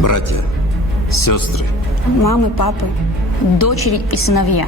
Братья, сестры, мамы, папы, дочери и сыновья.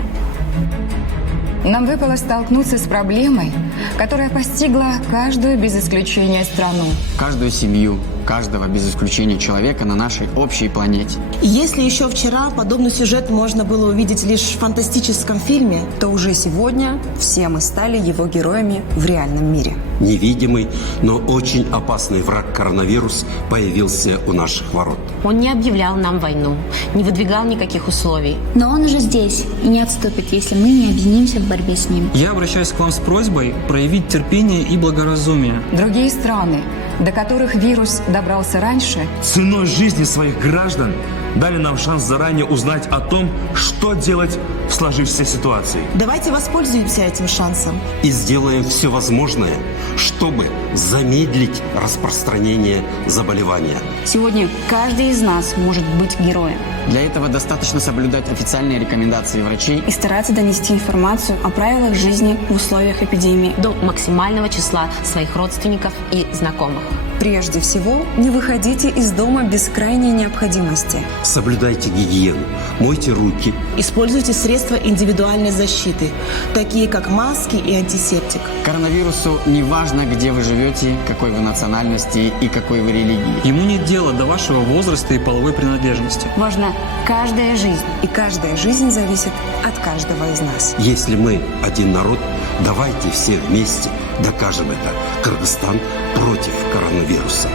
Нам выпало столкнуться с проблемой, которая постигла каждую без исключения страну. Каждую семью, каждого без исключения человека на нашей общей планете. Если еще вчера подобный сюжет можно было увидеть лишь в фантастическом фильме, то уже сегодня все мы стали его героями в реальном мире. невидимый, но очень опасный враг коронавирус появился у наших ворот. Он не объявлял нам войну, не выдвигал никаких условий. Но он уже здесь и не отступит, если мы не объединимся в борьбе с ним. Я обращаюсь к вам с просьбой проявить терпение и благоразумие. Другие страны, до которых вирус добрался раньше, ценой жизни своих граждан дали нам шанс заранее узнать о том, что делать в сложившейся ситуации. давайте воспользуемся этим шансом. И сделаем все возможное, чтобы замедлить распространение заболевания. Сегодня каждый из нас может быть героем. Для этого достаточно соблюдать официальные рекомендации врачей И стараться донести информацию о правилах жизни в условиях эпидемии. До максимального числа своих родственников и знакомых. Прежде всего, не выходите из дома без крайней необходимости. Соблюдайте гигиену, мойте руки. Используйте средства индивидуальной защиты, такие как маски и антисептик. Коронавирусу не важно, где вы живете, какой вы национальности и какой вы религии. Ему нет дела до вашего возраста и половой принадлежности. Важна каждая жизнь. И каждая жизнь зависит от каждого из нас. Если мы один народ, давайте все вместе докажем это. Кыргызстан против коронавируса.